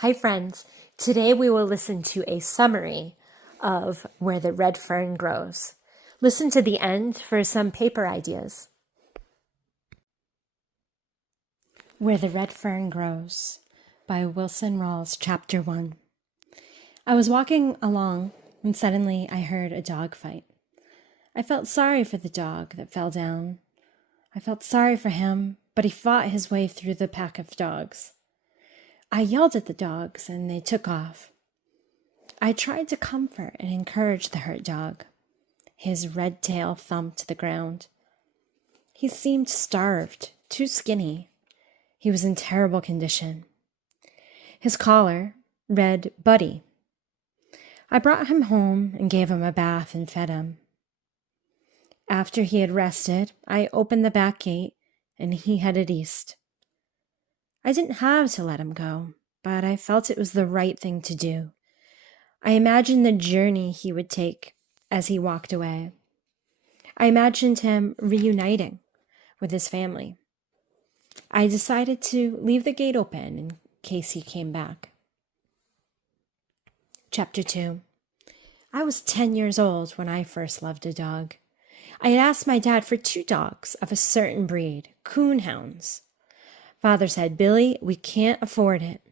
Hi, friends. Today we will listen to a summary of Where the Red Fern Grows. Listen to the end for some paper ideas. Where the Red Fern Grows by Wilson Rawls, Chapter 1. I was walking along when suddenly I heard a dog fight. I felt sorry for the dog that fell down. I felt sorry for him, but he fought his way through the pack of dogs. I yelled at the dogs, and they took off. I tried to comfort and encourage the hurt dog. His red tail thumped the ground. He seemed starved, too skinny. He was in terrible condition. His collar read Buddy. I brought him home and gave him a bath and fed him. After he had rested, I opened the back gate, and he headed east. I didn't have to let him go, but I felt it was the right thing to do. I imagined the journey he would take as he walked away. I imagined him reuniting with his family. I decided to leave the gate open in case he came back. Chapter 2. I was 10 years old when I first loved a dog. I had asked my dad for 2 dogs of a certain breed, coonhounds. Father said, "Billy, we can't afford it."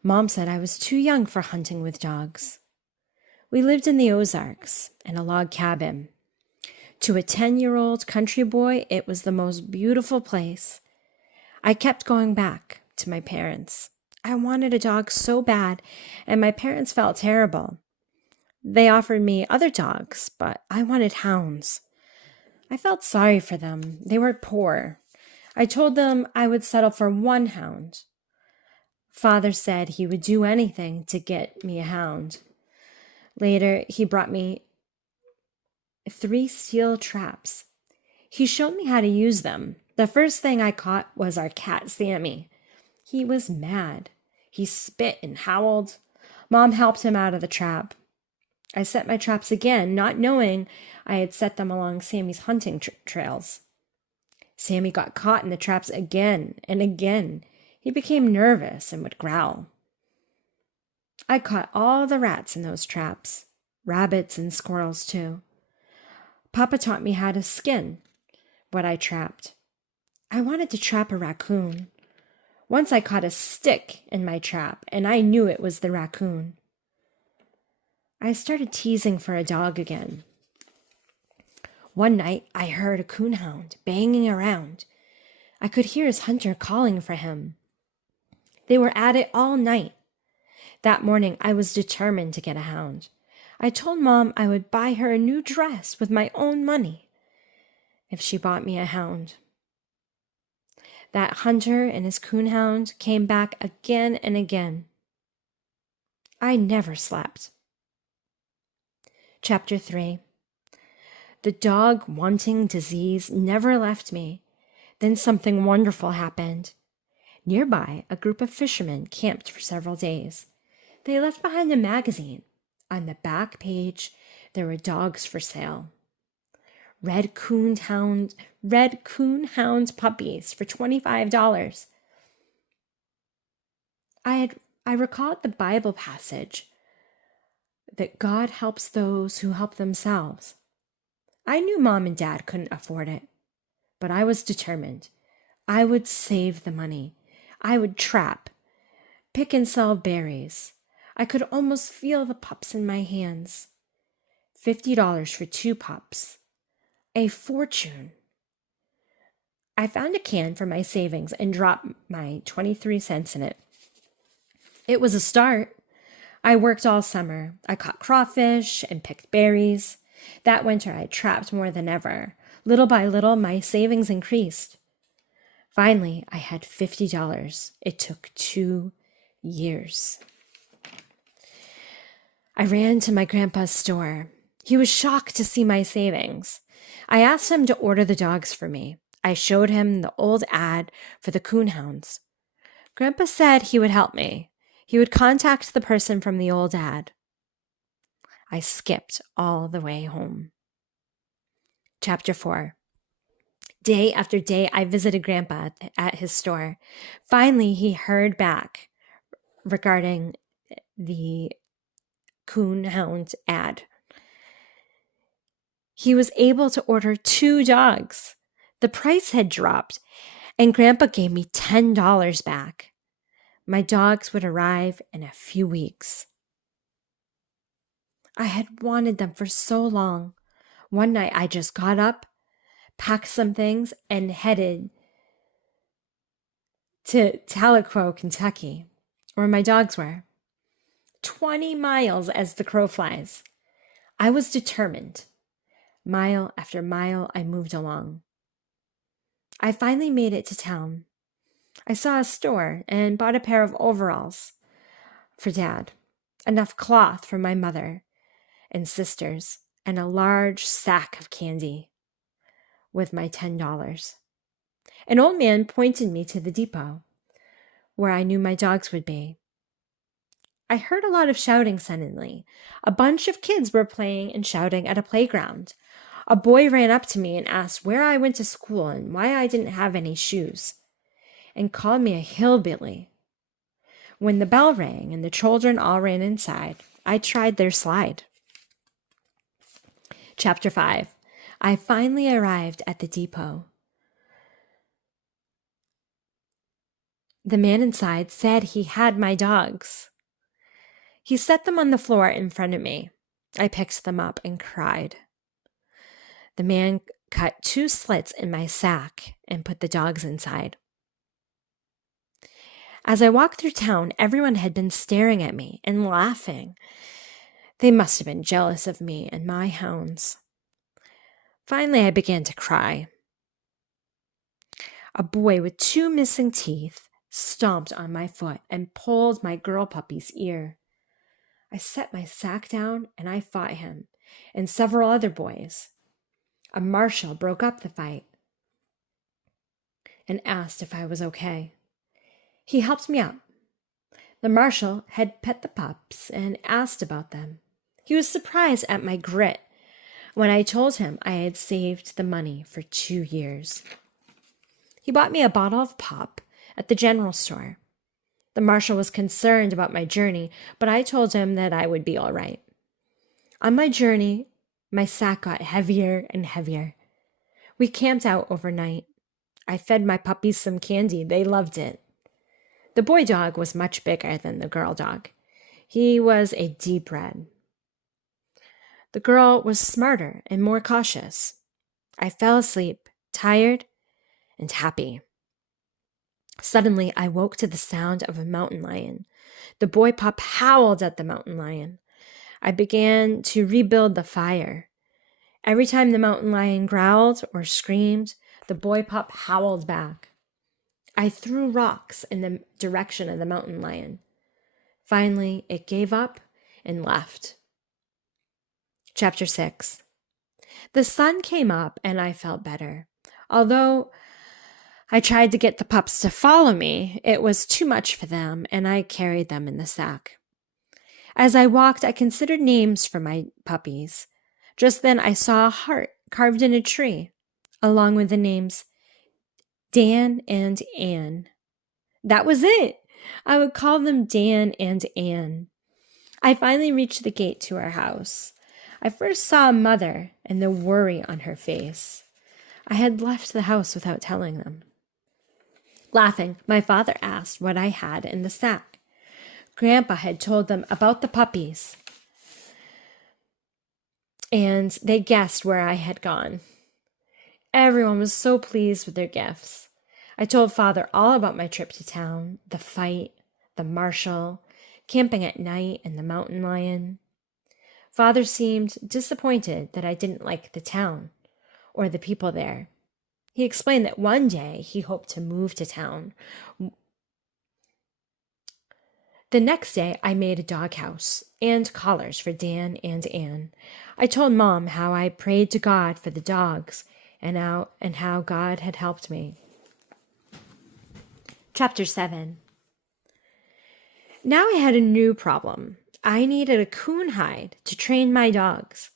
Mom said I was too young for hunting with dogs. We lived in the Ozarks in a log cabin. To a 10-year-old country boy, it was the most beautiful place. I kept going back to my parents. I wanted a dog so bad, and my parents felt terrible. They offered me other dogs, but I wanted hounds. I felt sorry for them. They were poor. I told them I would settle for 1 hound. Father said he would do anything to get me a hound. Later, he brought me 3 steel traps. He showed me how to use them. The first thing I caught was our cat, Sammy. He was mad. He spit and howled. Mom helped him out of the trap. I set my traps again, not knowing I had set them along Sammy's hunting trails. Sammy got caught in the traps again and again. He became nervous and would growl. I caught all the rats in those traps, rabbits and squirrels too. Papa taught me how to skin what I trapped. I wanted to trap a raccoon. Once I caught a stick in my trap, and I knew it was the raccoon. I started teasing for a dog again. One night, I heard a coonhound banging around. I could hear his hunter calling for him. They were at it all night. That morning, I was determined to get a hound. I told Mom I would buy her a new dress with my own money if she bought me a hound. That hunter and his coonhound came back again and again. I never slept. Chapter 3. The dog-wanting disease never left me. Then something wonderful happened. Nearby, a group of fishermen camped for several days. They left behind a magazine. On the back page, there were dogs for sale. Red coonhound puppies for $25. I recalled the Bible passage that God helps those who help themselves. I knew Mom and Dad couldn't afford it, but I was determined. I would save the money. I would trap, pick and sell berries. I could almost feel the pups in my hands. $50 for 2 pups. A fortune. I found a can for my savings and dropped my 23 cents in it. It was a start. I worked all summer. I caught crawfish and picked berries. That winter, I trapped more than ever. Little by little, my savings increased. Finally, I had $50. It took 2 years. I ran to my grandpa's store. He was shocked to see my savings. I asked him to order the dogs for me. I showed him the old ad for the coonhounds. Grandpa said he would help me. He would contact the person from the old ad. I skipped all the way home. Chapter 4. Day after day, I visited Grandpa at his store. Finally, he heard back. regarding the coon hound ad. He was able to order 2 dogs. The price had dropped, and Grandpa gave me $10 back. My dogs would arrive in a few weeks. I had wanted them for so long. One night I just got up, packed some things, and headed to Tahlequah, Kentucky, where my dogs were. 20 miles as the crow flies. I was determined. Mile after mile, I moved along. I finally made it to town. I saw a store and bought a pair of overalls for Dad, enough cloth for my mother and sisters, and a large sack of candy with my $10. An old man pointed me to the depot, where I knew my dogs would be. I heard a lot of shouting suddenly. A bunch of kids were playing and shouting at a playground. A boy ran up to me and asked where I went to school and why I didn't have any shoes, and called me a hillbilly. When the bell rang and the children all ran inside, I tried their slide. Chapter 5. I finally arrived at the depot. The man inside said he had my dogs. He set them on the floor in front of me. I picked them up and cried. The man cut 2 slits in my sack and put the dogs inside. As I walked through town, everyone had been staring at me and laughing. They must have been jealous of me and my hounds. Finally, I began to cry. A boy with 2 missing teeth stomped on my foot and pulled my girl puppy's ear. I set my sack down and I fought him and several other boys. A marshal broke up the fight and asked if I was okay. He helped me up. The marshal had pet the pups and asked about them. He was surprised at my grit when I told him I had saved the money for 2 years. He bought me a bottle of pop at the general store. The marshal was concerned about my journey, but I told him that I would be all right. On my journey, my sack got heavier and heavier. We camped out overnight. I fed my puppies some candy. They loved it. The boy dog was much bigger than the girl dog. He was a deep red. The girl was smarter and more cautious. I fell asleep, tired and happy. Suddenly, I woke to the sound of a mountain lion. The boy pup howled at the mountain lion. I began to rebuild the fire. Every time the mountain lion growled or screamed, the boy pup howled back. I threw rocks in the direction of the mountain lion. Finally, it gave up and left. Chapter 6. The sun came up and I felt better. Although I tried to get the pups to follow me, it was too much for them, and I carried them in the sack. As I walked, I considered names for my puppies. Just then I saw a heart carved in a tree, along with the names Dan and Ann. That was it. I would call them Dan and Ann. I finally reached the gate to our house. I first saw Mother and the worry on her face. I had left the house without telling them. Laughing, my father asked what I had in the sack. Grandpa had told them about the puppies, and they guessed where I had gone. Everyone was so pleased with their gifts. I told Father all about my trip to town, the fight, the marshal, camping at night, and the mountain lion. Father seemed disappointed that I didn't like the town or the people there. He explained that one day he hoped to move to town. The next day, I made a doghouse and collars for Dan and Ann. I told Mom how I prayed to God for the dogs and how God had helped me. Chapter 7. Now I had a new problem. I needed a coon hide to train my dogs.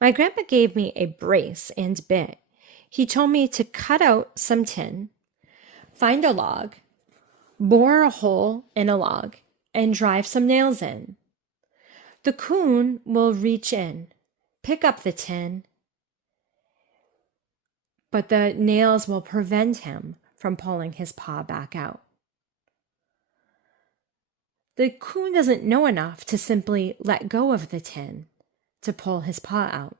My grandpa gave me a brace and bit. He told me to cut out some tin, find a log, bore a hole in a log, and drive some nails in. The coon will reach in, pick up the tin, but the nails will prevent him from pulling his paw back out. The coon doesn't know enough to simply let go of the tin to pull his paw out.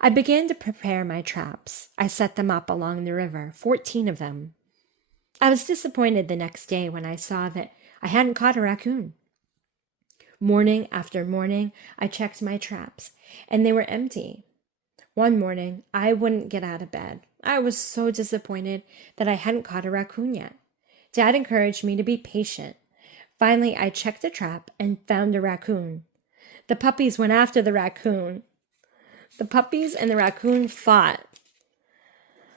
I began to prepare my traps. I set them up along the river, 14 of them. I was disappointed the next day when I saw that I hadn't caught a raccoon. Morning after morning, I checked my traps, and they were empty. One morning, I wouldn't get out of bed. I was so disappointed that I hadn't caught a raccoon yet. Dad encouraged me to be patient. Finally, I checked the trap and found a raccoon. The puppies went after the raccoon. The puppies and the raccoon fought.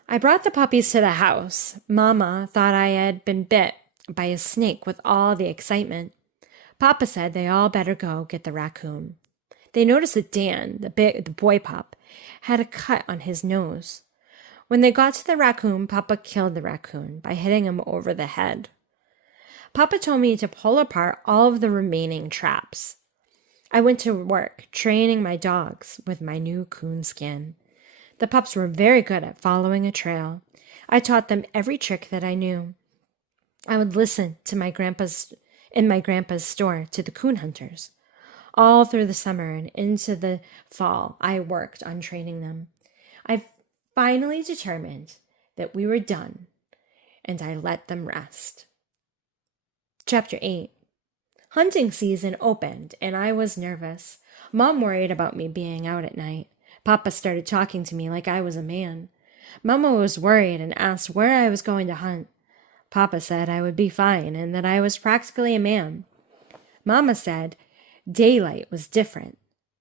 I brought the puppies to the house. Mama thought I had been bit by a snake with all the excitement. Papa said they all better go get the raccoon. They noticed that Dan, the boy pup, had a cut on his nose. When they got to the raccoon, Papa killed the raccoon by hitting him over the head. Papa told me to pull apart all of the remaining traps. I went to work training my dogs with my new coon skin. The pups were very good at following a trail. I taught them every trick that I knew. I would listen to my grandpa's store to the coon hunters. All through the summer and into the fall, I worked on training them. I finally determined that we were done, and I let them rest. Chapter 8. Hunting season opened, and I was nervous. Mom worried about me being out at night. Papa started talking to me like I was a man. Mama was worried and asked where I was going to hunt. Papa said I would be fine and that I was practically a man. Mama said daylight was different.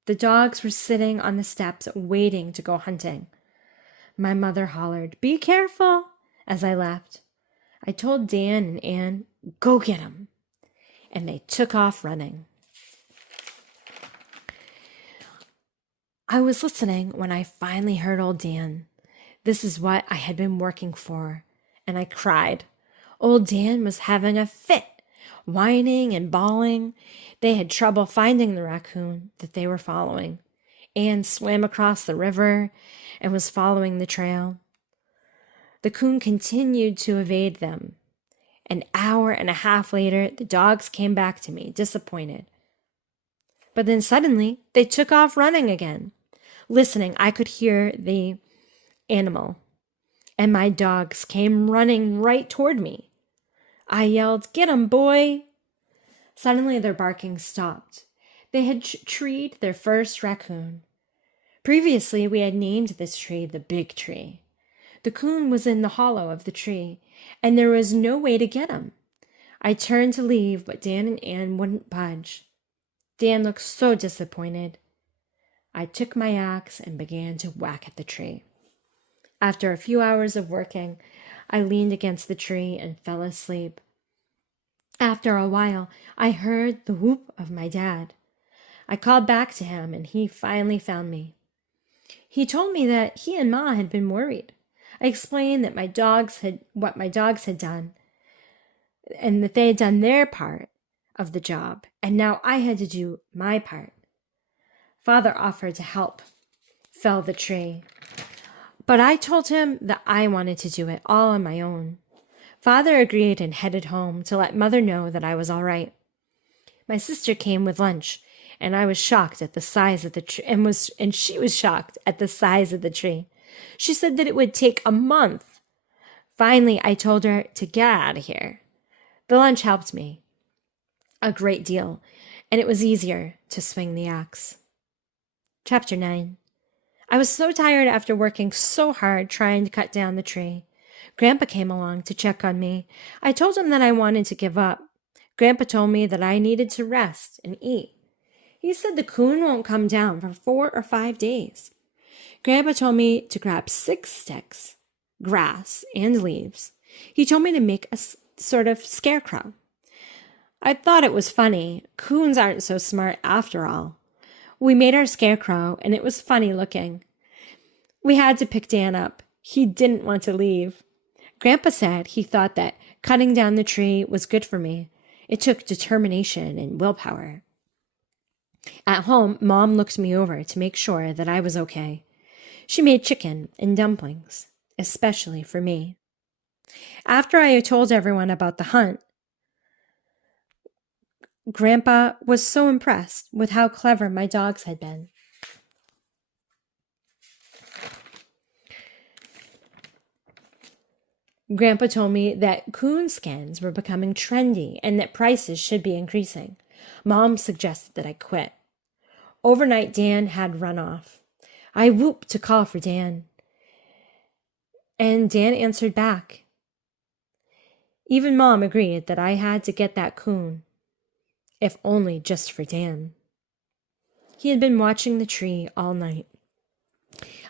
The dogs were sitting on the steps waiting to go hunting. My mother hollered, "Be careful," as I left. I told Dan and Ann, "Go get 'em." And they took off running. I was listening when I finally heard old Dan. This is what I had been working for, and I cried. Old Dan was having a fit, whining and bawling. They had trouble finding the raccoon that they were following. Ann swam across the river and was following the trail. The coon continued to evade them. An hour and a half later, the dogs came back to me, disappointed. But then suddenly, they took off running again. Listening, I could hear the animal, and my dogs came running right toward me. I yelled, "Get 'em, boy!" Suddenly, their barking stopped. They had treed their first raccoon. Previously, we had named this tree the Big Tree. The coon was in the hollow of the tree, and there was no way to get him. I turned to leave, but Dan and Ann wouldn't budge. Dan looked so disappointed. I took my axe and began to whack at the tree. After a few hours of working, I leaned against the tree and fell asleep. After a while, I heard the whoop of my dad. I called back to him, and he finally found me. He told me that he and Ma had been worried. I explained that what my dogs had done, and that they had done their part of the job, and now I had to do my part. Father offered to help fell the tree, but I told him that I wanted to do it all on my own. Father agreed and headed home to let Mother know that I was all right. My sister came with lunch, and I was shocked at the size of the tree, and she was shocked at the size of the tree. She said that it would take a month. Finally, I told her to get out of here. The lunch helped me a great deal, and it was easier to swing the axe. Chapter 9. I was so tired after working so hard trying to cut down the tree. Grandpa came along to check on me. I told him that I wanted to give up. Grandpa told me that I needed to rest and eat. He said the coon won't come down for 4 or 5 days. Grandpa told me to grab 6 sticks, grass, and leaves. He told me to make a sort of scarecrow. I thought it was funny. Coons aren't so smart after all. We made our scarecrow, and it was funny looking. We had to pick Dan up. He didn't want to leave. Grandpa said he thought that cutting down the tree was good for me. It took determination and willpower. At home, Mom looked me over to make sure that I was okay. She made chicken and dumplings, especially for me. After I had told everyone about the hunt, Grandpa was so impressed with how clever my dogs had been. Grandpa told me that coon skins were becoming trendy and that prices should be increasing. Mom suggested that I quit. Overnight, Dan had run off. I whooped to call for Dan, and Dan answered back. Even Mom agreed that I had to get that coon, if only just for Dan. He had been watching the tree all night.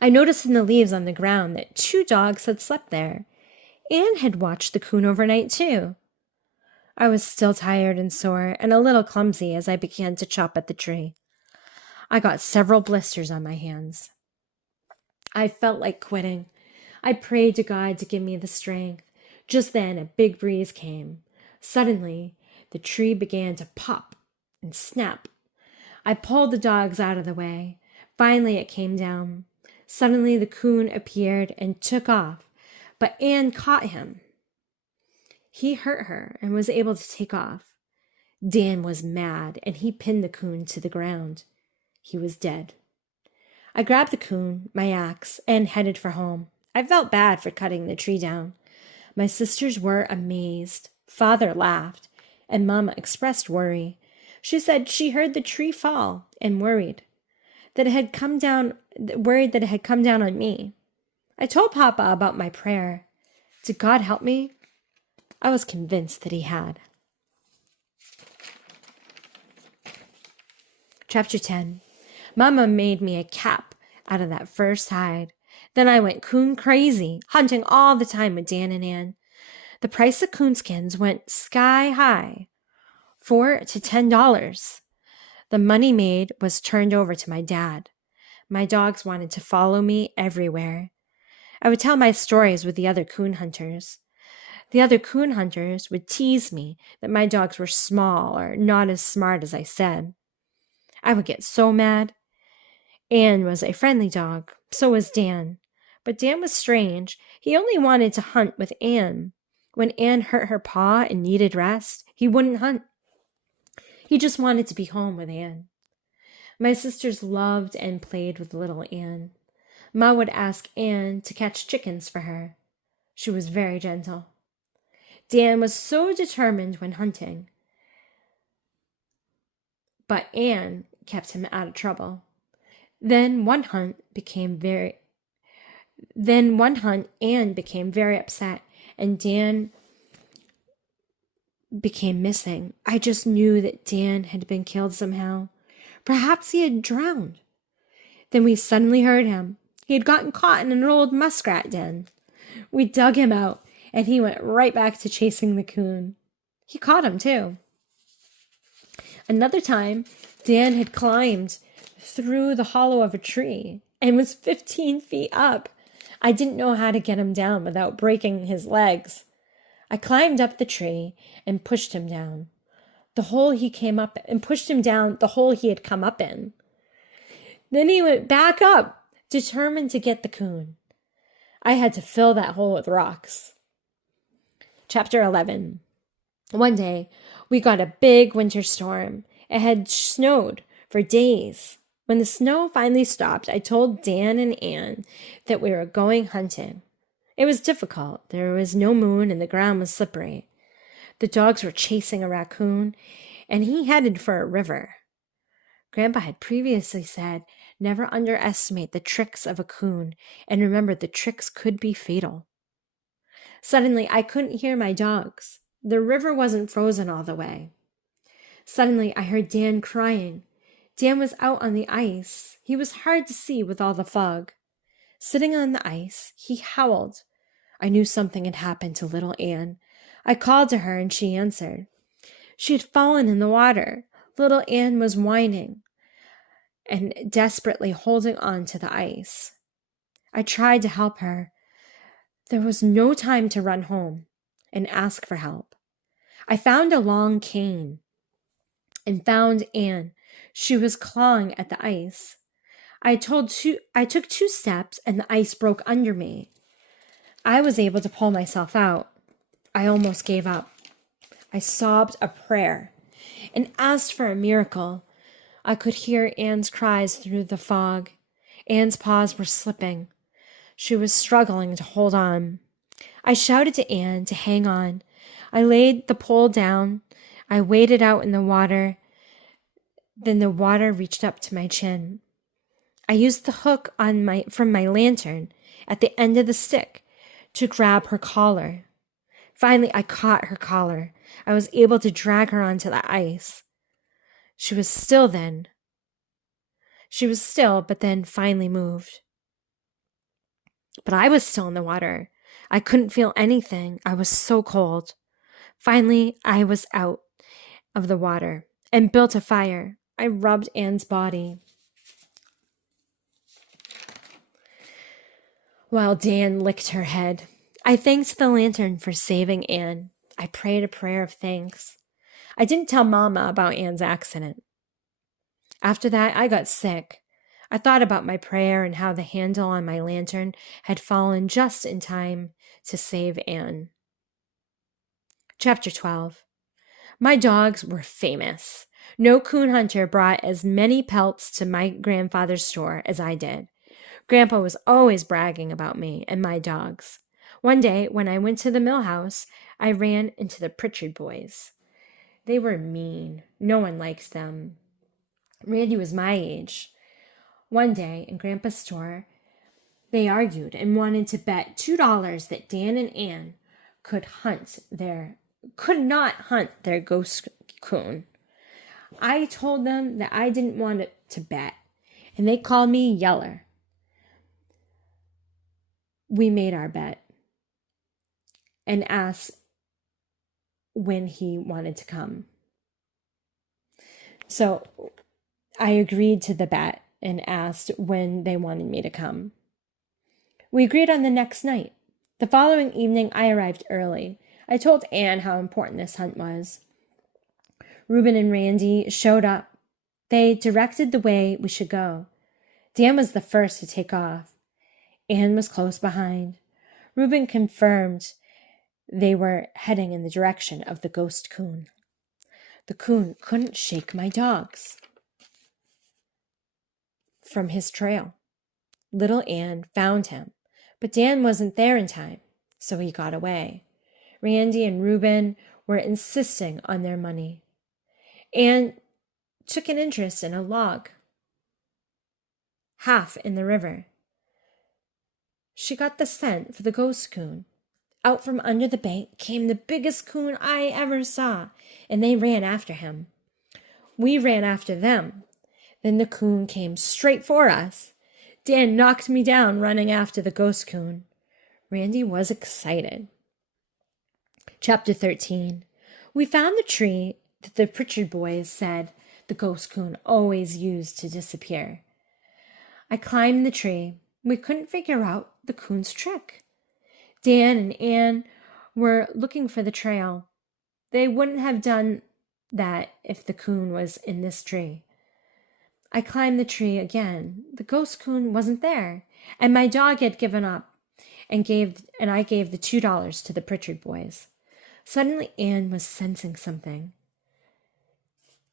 I noticed in the leaves on the ground that 2 dogs had slept there. Anne had watched the coon overnight, too. I was still tired and sore and a little clumsy as I began to chop at the tree. I got several blisters on my hands. I felt like quitting. I prayed to God to give me the strength. Just then, a big breeze came. Suddenly, the tree began to pop and snap. I pulled the dogs out of the way. Finally, it came down. Suddenly, the coon appeared and took off, but Anne caught him. He hurt her and was able to take off. Dan was mad, and he pinned the coon to the ground. He was dead. I grabbed the coon, my axe, and headed for home. I felt bad for cutting the tree down. My sisters were amazed. Father laughed, and Mama expressed worry. She said she heard the tree fall and worried that it had come down on me. I told Papa about my prayer. Did God help me? I was convinced that he had. Chapter 10. Mama made me a cap out of that first hide. Then I went coon crazy, hunting all the time with Dan and Ann. The price of coonskins went sky high, $4 to $10. The money made was turned over to my dad. My dogs wanted to follow me everywhere. I would tell my stories with the other coon hunters. The other coon hunters would tease me that my dogs were small or not as smart as I said. I would get so mad. Ann was a friendly dog, so was Dan. But Dan was strange. He only wanted to hunt with Ann. When Ann hurt her paw and needed rest, he wouldn't hunt. He just wanted to be home with Ann. My sisters loved and played with little Ann. Ma would ask Ann to catch chickens for her. She was very gentle. Dan was so determined when hunting, but Ann kept him out of trouble. Then one hunt Ann became very upset, and Dan became missing. I just knew that Dan had been killed somehow. Perhaps he had drowned. Then we suddenly heard him. He had gotten caught in an old muskrat den. We dug him out, and he went right back to chasing the coon. He caught him, too. Another time, Dan had climbed through the hollow of a tree and was 15 feet up. I didn't know how to get him down without breaking his legs. I climbed up the tree and pushed him down the hole he had come up in. Then he went back up, determined to get the coon. I had to fill that hole with rocks. Chapter 11. One day, we got a big winter storm. It had snowed for days. When the snow finally stopped, I told Dan and Ann that we were going hunting. It was difficult. There was no moon and the ground was slippery. The dogs were chasing a raccoon, and he headed for a river. Grandpa had previously said, never underestimate the tricks of a coon, and remember the tricks could be fatal. Suddenly, I couldn't hear my dogs. The river wasn't frozen all the way. Suddenly, I heard Dan crying. Dan was out on the ice. He was hard to see with all the fog. Sitting on the ice, he howled. I knew something had happened to little Ann. I called to her, and she answered. She had fallen in the water. Little Ann was whining and desperately holding on to the ice. I tried to help her. There was no time to run home and ask for help. I found a long cane and found Anne. She was clawing at the ice. I took 2 steps and the ice broke under me. I was able to pull myself out. I almost gave up. I sobbed a prayer and asked for a miracle. I could hear Anne's cries through the fog. Anne's paws were slipping. She was struggling to hold on. I shouted to Anne to hang on. I laid the pole down. I waded out in the water. Then the water reached up to my chin. I used the hook from my lantern at the end of the stick to grab her collar. Finally, I caught her collar. I was able to drag her onto the ice. She was still, but then finally moved. But I was still in the water. I couldn't feel anything. I was so cold. Finally, I was out of the water and built a fire. I rubbed Anne's body while Dan licked her head. I thanked the lantern for saving Anne. I prayed a prayer of thanks. I didn't tell Mama about Anne's accident. After that, I got sick. I thought about my prayer and how the handle on my lantern had fallen just in time to save Anne. Chapter 12. My dogs were famous. No coon hunter brought as many pelts to my grandfather's store as I did. Grandpa was always bragging about me and my dogs. One day, when I went to the mill house, I ran into the Pritchard boys. They were mean. No one liked them. Randy was my age. One day, in Grandpa's store, they argued and wanted to bet $2 that Dan and Anne could not hunt their ghost coon. I told them that I didn't want to bet, and they called me Yeller. We made our bet and asked when he wanted to come. So I agreed to the bet and asked when they wanted me to come. We agreed on the next night. The following evening, I arrived early. I told Anne how important this hunt was. Reuben and Randy showed up. They directed the way we should go. Dan was the first to take off. Anne was close behind. Reuben confirmed they were heading in the direction of the ghost coon. The coon couldn't shake my dogs from his trail. Little Anne found him, but Dan wasn't there in time, so he got away. Randy and Reuben were insisting on their money. Anne took an interest in a log, half in the river. She got the scent for the ghost coon. Out from under the bank came the biggest coon I ever saw, and they ran after him. We ran after them. Then the coon came straight for us. Dan knocked me down running after the ghost coon. Randy was excited. Chapter 13. We found the tree that the Pritchard boys said the ghost coon always used to disappear. I climbed the tree. We couldn't figure out the coon's trick. Dan and Anne were looking for the trail. They wouldn't have done that if the coon was in this tree. I climbed the tree again. The ghost coon wasn't there, and my dog had given up, and I gave the $2 to the Pritchard boys. Suddenly, Anne was sensing something.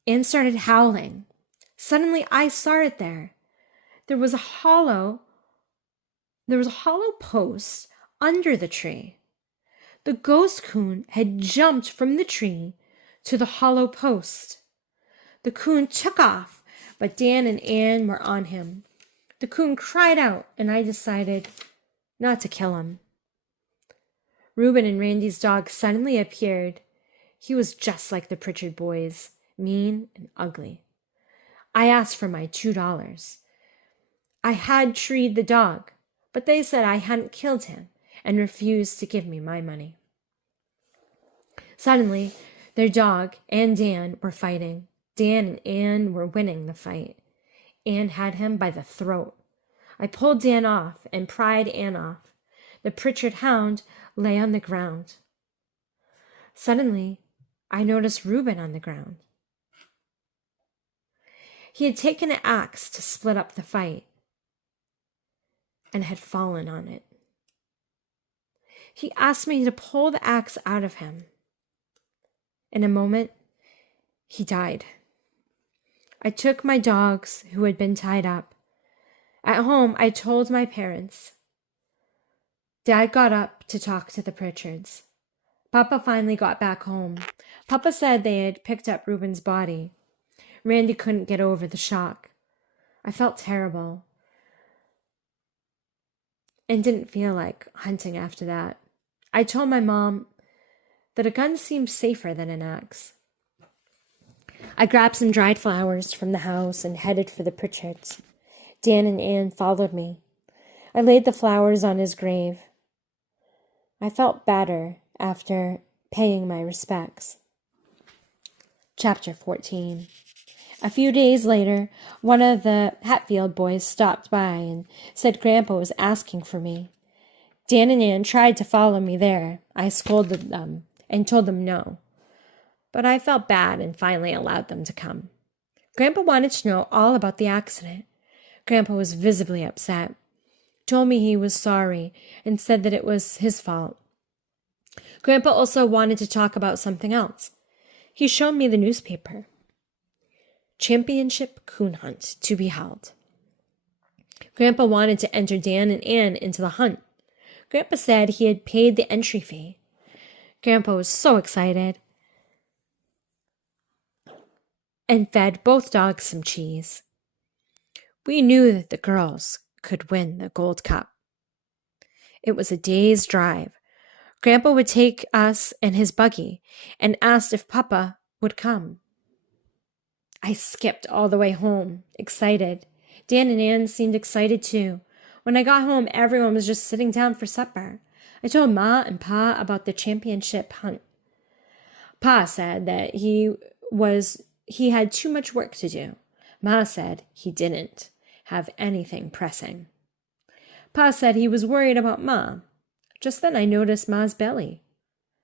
Anne started howling. Suddenly, I saw it there. There was a hollow post under the tree. The ghost coon had jumped from the tree to the hollow post. The coon took off, but Dan and Anne were on him. The coon cried out, and I decided not to kill him. Reuben and Randy's dog suddenly appeared. He was just like the Pritchard boys, mean and ugly. I asked for my $2. I had treed the dog, but they said I hadn't killed him and refused to give me my money. Suddenly, their dog and Dan were fighting. Dan and Anne were winning the fight. Anne had him by the throat. I pulled Dan off and pried Anne off. The Pritchard hound lay on the ground. Suddenly, I noticed Reuben on the ground. He had taken an axe to split up the fight and had fallen on it. He asked me to pull the axe out of him. In a moment, he died. I took my dogs, who had been tied up. At home, I told my parents. Dad got up to talk to the Pritchards. Papa finally got back home. Papa said they had picked up Reuben's body. Randy couldn't get over the shock. I felt terrible and didn't feel like hunting after that. I told my mom that a gun seemed safer than an axe. I grabbed some dried flowers from the house and headed for the Pritchards. Dan and Anne followed me. I laid the flowers on his grave. I felt better after paying my respects. Chapter 14. A few days later, one of the Hatfield boys stopped by and said Grandpa was asking for me. Dan and Ann tried to follow me there. I scolded them and told them no. But I felt bad and finally allowed them to come. Grandpa wanted to know all about the accident. Grandpa was visibly upset, told me he was sorry, and said that it was his fault. Grandpa also wanted to talk about something else. He showed me the newspaper. Championship coon hunt to be held. Grandpa wanted to enter Dan and Ann into the hunt. Grandpa said he had paid the entry fee. Grandpa was so excited and fed both dogs some cheese. We knew that the girls could win the gold cup. It was a day's drive. Grandpa would take us in his buggy and asked if Papa would come. I skipped all the way home, excited. Dan and Ann seemed excited too. When I got home, everyone was just sitting down for supper. I told Ma and Pa about the championship hunt. Pa said that he had too much work to do. Ma said he didn't have anything pressing. Pa said he was worried about Ma. Just then I noticed Ma's belly.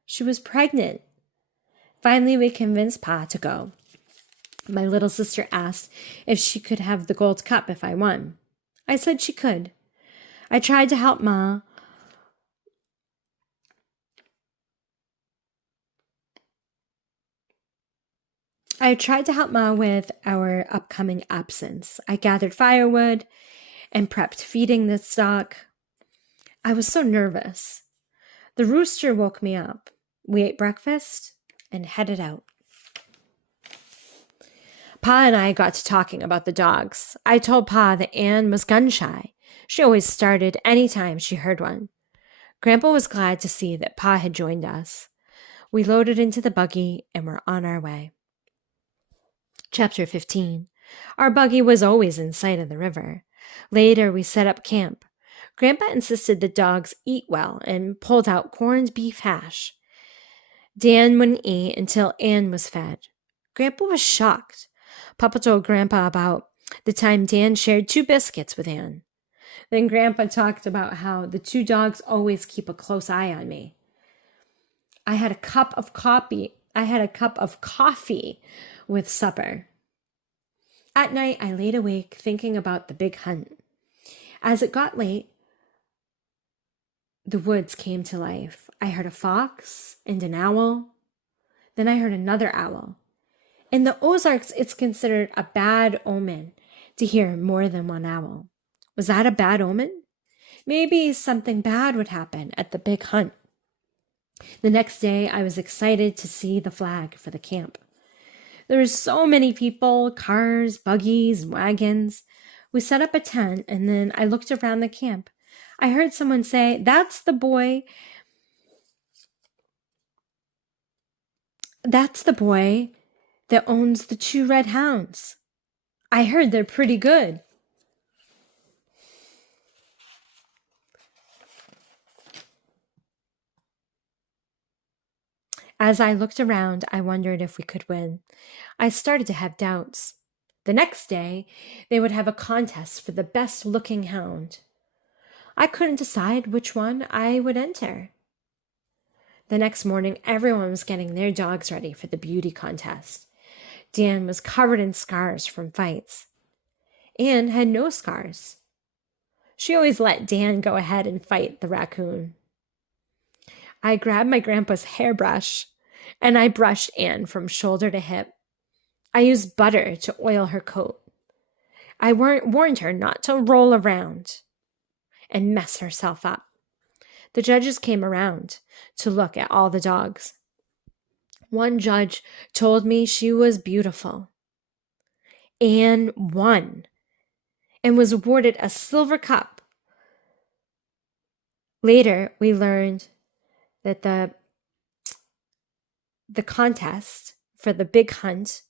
She was pregnant. Finally, we convinced Pa to go. My little sister asked if she could have the gold cup if I won. I said she could. I tried to help Ma. With our upcoming absence. I gathered firewood and prepped feeding the stock. I was so nervous. The rooster woke me up. We ate breakfast and headed out. Pa and I got to talking about the dogs. I told Pa that Anne was gun-shy. She always started any time she heard one. Grandpa was glad to see that Pa had joined us. We loaded into the buggy and were on our way. Chapter 15. Our buggy was always in sight of the river. Later, we set up camp. Grandpa insisted the dogs eat well and pulled out corned beef hash. Dan wouldn't eat until Anne was fed. Grandpa was shocked. Papa told Grandpa about the time Dan shared 2 biscuits with Anne. Then Grandpa talked about how the 2 dogs always keep a close eye on me. I had a cup of coffee with supper. At night, I laid awake thinking about the big hunt. As it got late, the woods came to life. I heard a fox and an owl. Then I heard another owl. In the Ozarks, it's considered a bad omen to hear more than one owl. Was that a bad omen? Maybe something bad would happen at the big hunt. The next day, I was excited to see the flag for the camp. There were so many people, cars, buggies, wagons. We set up a tent, and then I looked around the camp. I heard someone say, "That's the boy. That's the boy that owns the 2 red hounds. I heard they're pretty good." As I looked around, I wondered if we could win. I started to have doubts. The next day, they would have a contest for the best-looking hound. I couldn't decide which one I would enter. The next morning, everyone was getting their dogs ready for the beauty contest. Dan was covered in scars from fights. Anne had no scars. She always let Dan go ahead and fight the raccoon. I grabbed my grandpa's hairbrush and I brushed Anne from shoulder to hip. I used butter to oil her coat. I warned her not to roll around and mess herself up. The judges came around to look at all the dogs. One judge told me she was beautiful. Anne won and was awarded a silver cup. Later, we learned that the contest for the big hunt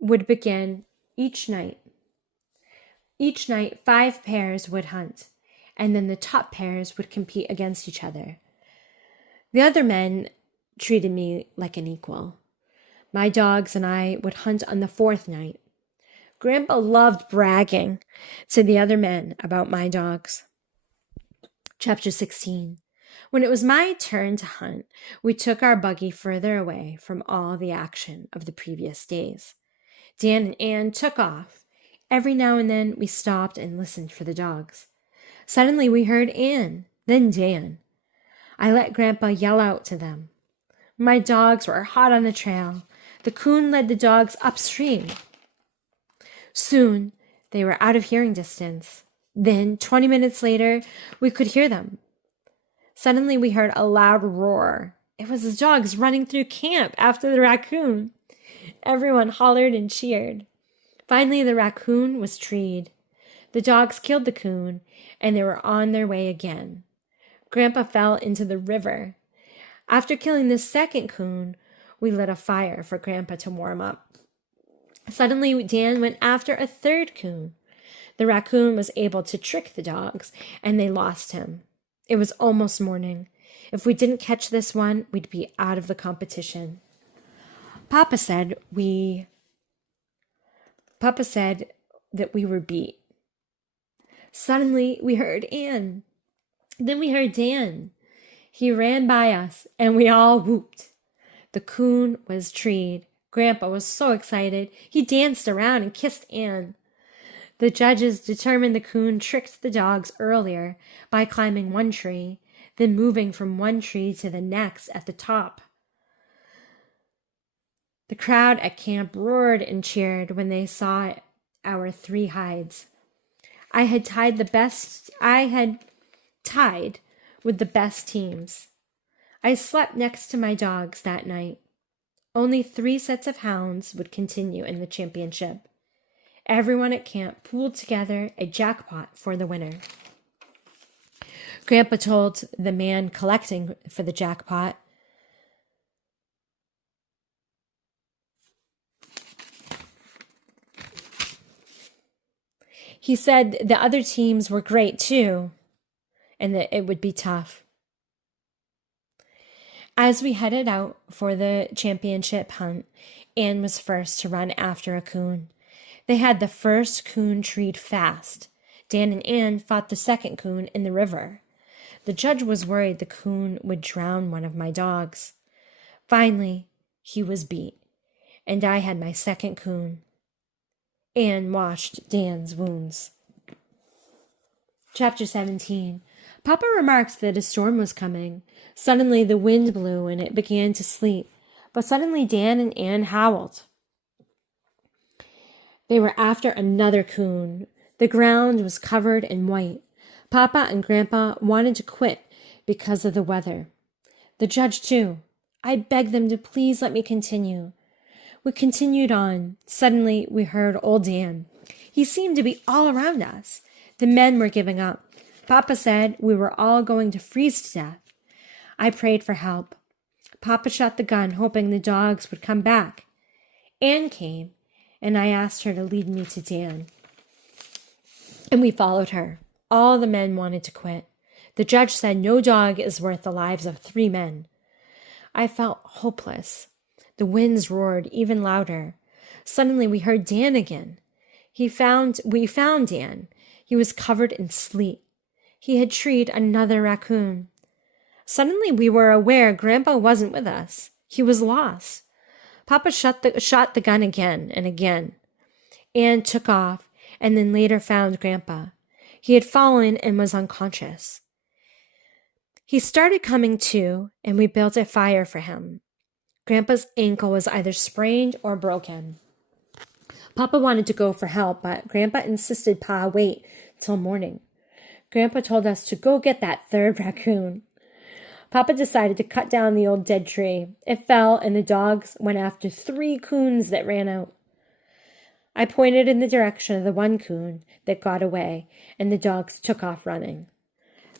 would begin each night. Each night, 5 pairs would hunt, and then the top pairs would compete against each other. The other men treated me like an equal. My dogs and I would hunt on the 4th night. Grandpa loved bragging to the other men about my dogs. Chapter 16. When it was my turn to hunt, we took our buggy further away from all the action of the previous days. Dan and Anne took off. Every now and then we stopped and listened for the dogs. Suddenly we heard Anne, then Dan. I let Grandpa yell out to them. My dogs were hot on the trail. The coon led the dogs upstream. Soon they were out of hearing distance. Then, 20 minutes later, we could hear them. Suddenly we heard a loud roar. It was the dogs running through camp after the raccoon. Everyone hollered and cheered. Finally, the raccoon was treed. The dogs killed the coon, and they were on their way again. Grandpa fell into the river. After killing the second coon, we lit a fire for Grandpa to warm up. Suddenly, Dan went after a third coon. The raccoon was able to trick the dogs, and they lost him. It was almost morning. If we didn't catch this one, we'd be out of the competition. Papa said that we were beat. Suddenly, we heard Anne. Then we heard Dan. He ran by us, and we all whooped. The coon was treed. Grandpa was so excited, he danced around and kissed Anne. The judges determined the coon tricked the dogs earlier by climbing one tree, then moving from one tree to the next at the top. The crowd at camp roared and cheered when they saw our 3 hides. I had tied with the best teams. I slept next to my dogs that night. Only 3 sets of hounds would continue in the championship. Everyone at camp pooled together a jackpot for the winner. Grandpa told the man collecting for the jackpot, he said the other teams were great too, and that it would be tough. As we headed out for the championship hunt, Anne was first to run after a coon. They had the first coon treed fast. Dan and Anne fought the second coon in the river. The judge was worried the coon would drown one of my dogs. Finally, he was beat, and I had my second coon. Anne washed Dan's wounds. Chapter 17. Papa remarked that a storm was coming. Suddenly the wind blew and it began to sleet, but suddenly Dan and Anne howled. They were after another coon. The ground was covered in white. Papa and Grandpa wanted to quit because of the weather. The judge, too. I begged them to please let me continue. We continued on. Suddenly, we heard old Dan. He seemed to be all around us. The men were giving up. Papa said we were all going to freeze to death. I prayed for help. Papa shot the gun, hoping the dogs would come back. Anne came, and I asked her to lead me to Dan. And we followed her. All the men wanted to quit. The judge said no dog is worth the lives of 3 men. I felt hopeless. The winds roared even louder. Suddenly we heard Dan again. We found Dan. He was covered in sleet. He had treed another raccoon. Suddenly we were aware Grandpa wasn't with us. He was lost. Papa shot the gun again and again and took off, and then later found Grandpa. He had fallen and was unconscious. He started coming to, and we built a fire for him. Grandpa's ankle was either sprained or broken. Papa wanted to go for help, but Grandpa insisted Pa wait till morning. Grandpa told us to go get that third raccoon. Papa decided to cut down the old dead tree. It fell, and the dogs went after 3 coons that ran out. I pointed in the direction of the one coon that got away, and the dogs took off running.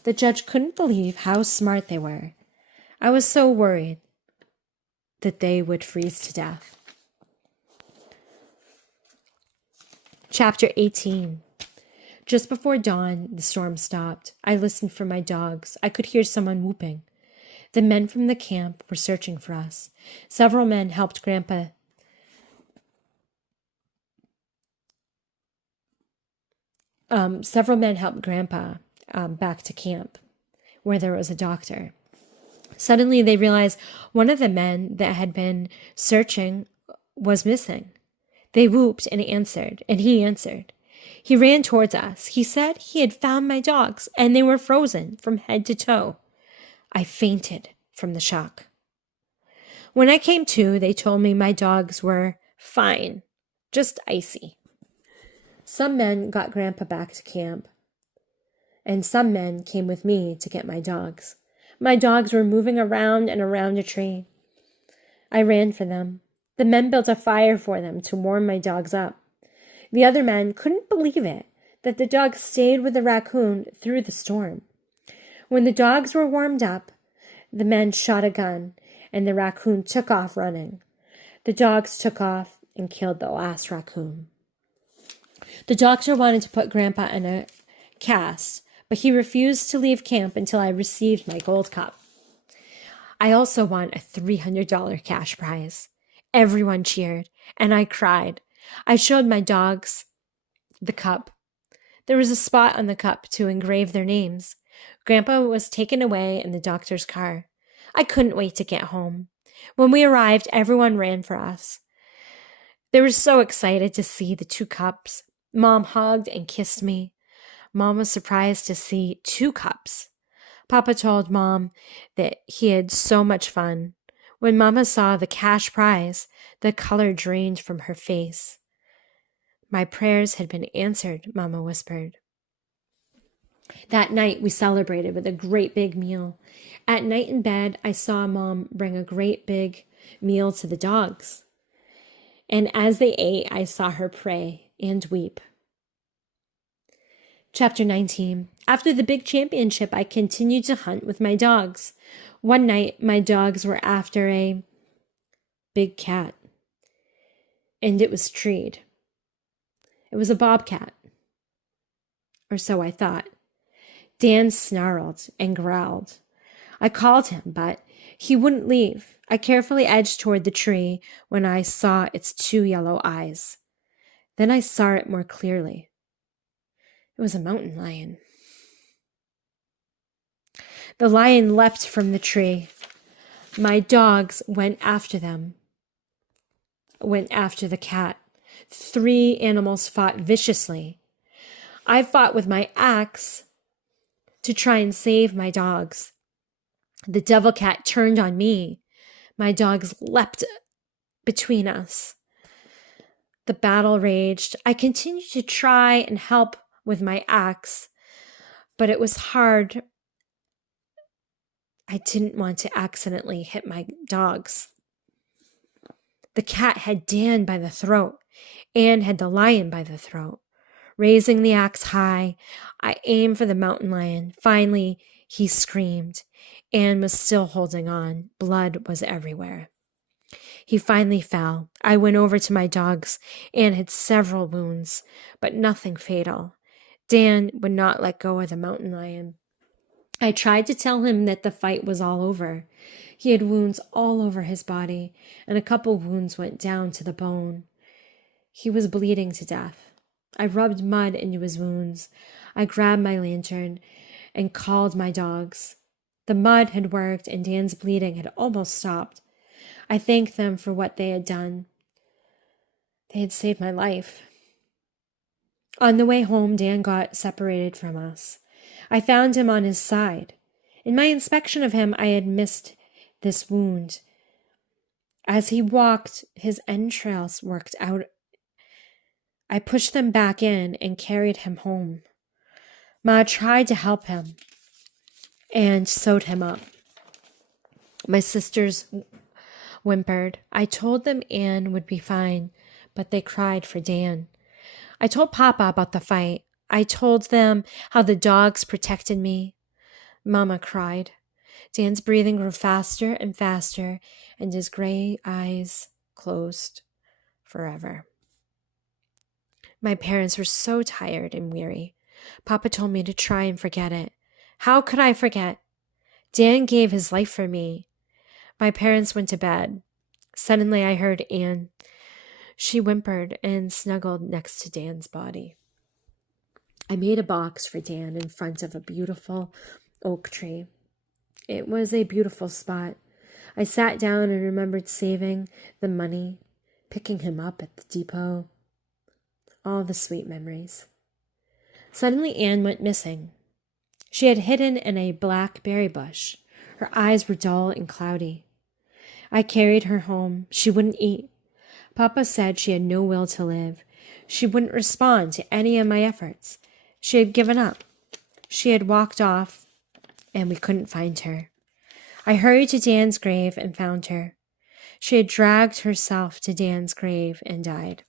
The judge couldn't believe how smart they were. I was so worried that they would freeze to death. Chapter 18. Just before dawn, the storm stopped. I listened for my dogs. I could hear someone whooping. The men from the camp were searching for us. Several men helped Grandpa back to camp, where there was a doctor. Suddenly, they realized one of the men that had been searching was missing. They whooped and he answered. He ran towards us. He said he had found my dogs, and they were frozen from head to toe. I fainted from the shock. When I came to, they told me my dogs were fine, just icy. Some men got Grandpa back to camp, and some men came with me to get my dogs. My dogs were moving around and around a tree. I ran for them. The men built a fire for them to warm my dogs up. The other men couldn't believe it, that the dogs stayed with the raccoon through the storm. When the dogs were warmed up, the men shot a gun, and the raccoon took off running. The dogs took off and killed the last raccoon. The doctor wanted to put Grandpa in a cast, but he refused to leave camp until I received my gold cup. I also won a $300 cash prize. Everyone cheered, and I cried. I showed my dogs the cup. There was a spot on the cup to engrave their names. Grandpa was taken away in the doctor's car. I couldn't wait to get home. When we arrived, everyone ran for us. They were so excited to see the 2 cups. Mom hugged and kissed me. Mom was surprised to see 2 cups. Papa told Mom that he had so much fun. When Mama saw the cash prize, the color drained from her face. My prayers had been answered, Mama whispered. That night, we celebrated with a great big meal. At night in bed, I saw Mom bring a great big meal to the dogs. And as they ate, I saw her pray and weep. Chapter 19. After the big championship, I continued to hunt with my dogs. One night, my dogs were after a big cat, and it was treed. It was a bobcat, or so I thought. Dan snarled and growled. I called him, but he wouldn't leave. I carefully edged toward the tree when I saw its 2 yellow eyes. Then I saw it more clearly. It was a mountain lion. The lion leapt from the tree. My dogs went after the cat. 3 animals fought viciously. I fought with my axe to try and save my dogs. The devil cat turned on me. My dogs leapt between us. The battle raged. I continued to try and help with my axe, but it was hard. I didn't want to accidentally hit my dogs. The cat had Dan by the throat and had the lion by the throat. Raising the axe high, I aimed for the mountain lion. Finally, he screamed and was still holding on. Blood was everywhere. He finally fell. I went over to my dogs and had several wounds, but nothing fatal. Dan would not let go of the mountain lion. I tried to tell him that the fight was all over. He had wounds all over his body, and a couple wounds went down to the bone. He was bleeding to death. I rubbed mud into his wounds. I grabbed my lantern and called my dogs. The mud had worked and Dan's bleeding had almost stopped. I thanked them for what they had done. They had saved my life. On the way home, Dan got separated from us. I found him on his side. In my inspection of him, I had missed this wound. As he walked, his entrails worked out. I pushed them back in and carried him home. Ma tried to help him and sewed him up. My sisters whimpered. I told them Anne would be fine, but they cried for Dan. I told Papa about the fight. I told them how the dogs protected me. Mama cried. Dan's breathing grew faster and faster, and his gray eyes closed forever. My parents were so tired and weary. Papa told me to try and forget it. How could I forget? Dan gave his life for me. My parents went to bed. Suddenly I heard Anne. She whimpered and snuggled next to Dan's body. I made a box for Dan in front of a beautiful oak tree. It was a beautiful spot. I sat down and remembered saving the money, picking him up at the depot. All the sweet memories. Suddenly Anne went missing. She had hidden in a black berry bush. Her eyes were dull and cloudy. I carried her home. She wouldn't eat. Papa said she had no will to live. She wouldn't respond to any of my efforts. She had given up. She had walked off, and we couldn't find her. I hurried to Dan's grave and found her. She had dragged herself to Dan's grave and died.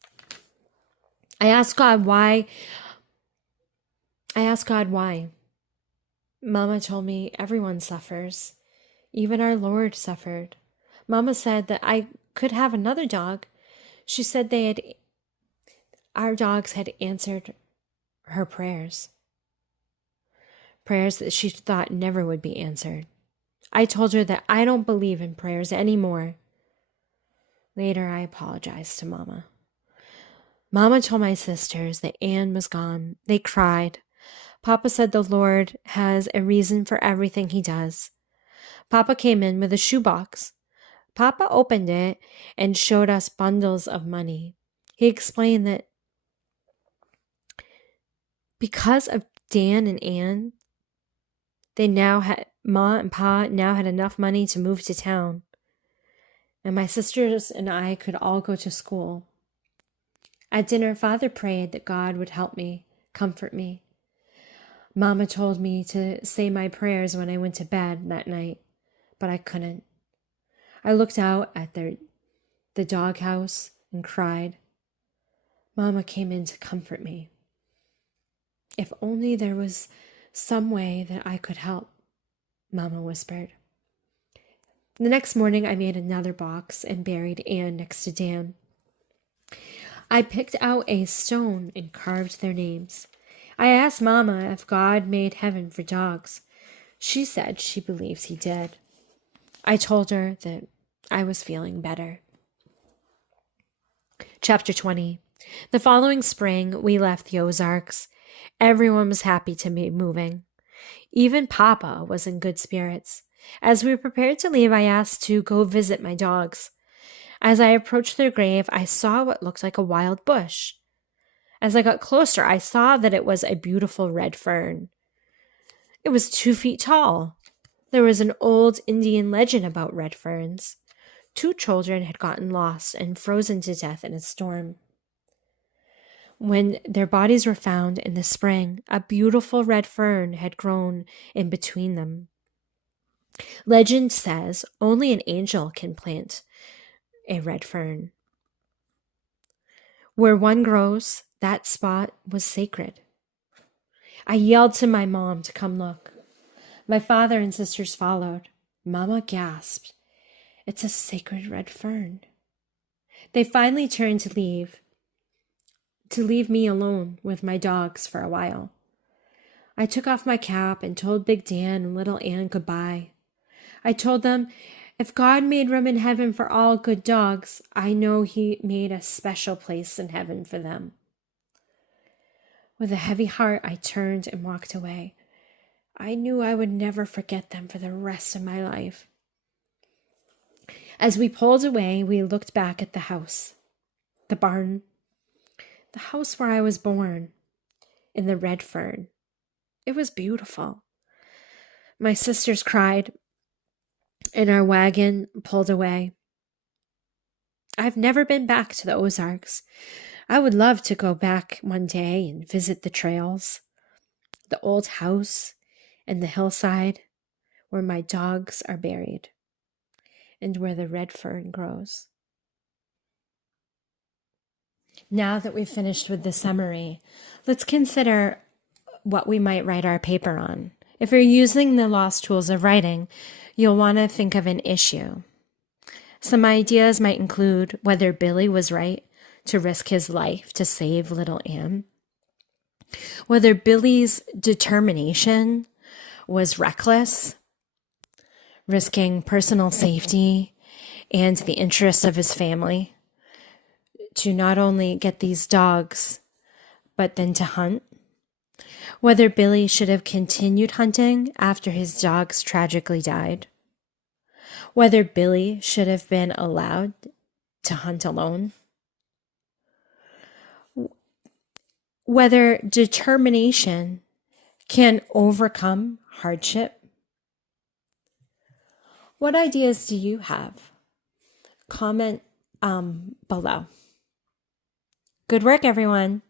I asked God why. Mama told me everyone suffers. Even our Lord suffered. Mama said that I could have another dog. She said our dogs had answered her prayers. Prayers that she thought never would be answered. I told her that I don't believe in prayers anymore. Later, I apologized to Mama. Mama told my sisters that Anne was gone. They cried. Papa said the Lord has a reason for everything he does. Papa came in with a shoebox. Papa opened it and showed us bundles of money. He explained that because of Dan and Anne, Ma and Pa now had enough money to move to town. And my sisters and I could all go to school. At dinner, Father prayed that God would help me, comfort me. Mama told me to say my prayers when I went to bed that night, but I couldn't. I looked out at the doghouse and cried. Mama came in to comfort me. If only there was some way that I could help, Mama whispered. The next morning, I made another box and buried Anne next to Dan. I picked out a stone and carved their names. I asked Mama if God made heaven for dogs. She said she believes he did. I told her that I was feeling better. Chapter 20. The following spring, we left the Ozarks. Everyone was happy to be moving. Even Papa was in good spirits. As we prepared to leave, I asked to go visit my dogs. As I approached their grave, I saw what looked like a wild bush. As I got closer, I saw that it was a beautiful red fern. It was 2 feet tall. There was an old Indian legend about red ferns. 2 children had gotten lost and frozen to death in a storm. When their bodies were found in the spring, a beautiful red fern had grown in between them. Legend says only an angel can plant a red fern. Where one grows, that spot was sacred. I yelled to my mom to come look. My father and sisters followed. Mama gasped. It's a sacred red fern. They finally turned to leave me alone with my dogs for a while. I took off my cap and told Big Dan and little Anne goodbye. I told them, if God made room in heaven for all good dogs, I know he made a special place in heaven for them. With a heavy heart, I turned and walked away. I knew I would never forget them for the rest of my life. As we pulled away, we looked back at the house, the barn, the house where I was born, in the red fern. It was beautiful. My sisters cried, and our wagon pulled away. I've never been back to the Ozarks. I would love to go back one day and visit the trails, the old house, and the hillside where my dogs are buried, and where the red fern grows. Now that we've finished with the summary, let's consider what we might write our paper on. If you're using the lost tools of writing, you'll want to think of an issue. Some ideas might include whether Billy was right to risk his life to save little Anne, whether Billy's determination was reckless, risking personal safety and the interests of his family to not only get these dogs, but then to hunt, whether Billy should have continued hunting after his dogs tragically died, whether Billy should have been allowed to hunt alone, whether determination can overcome hardship. What ideas do you have? Comment below. Good work, everyone.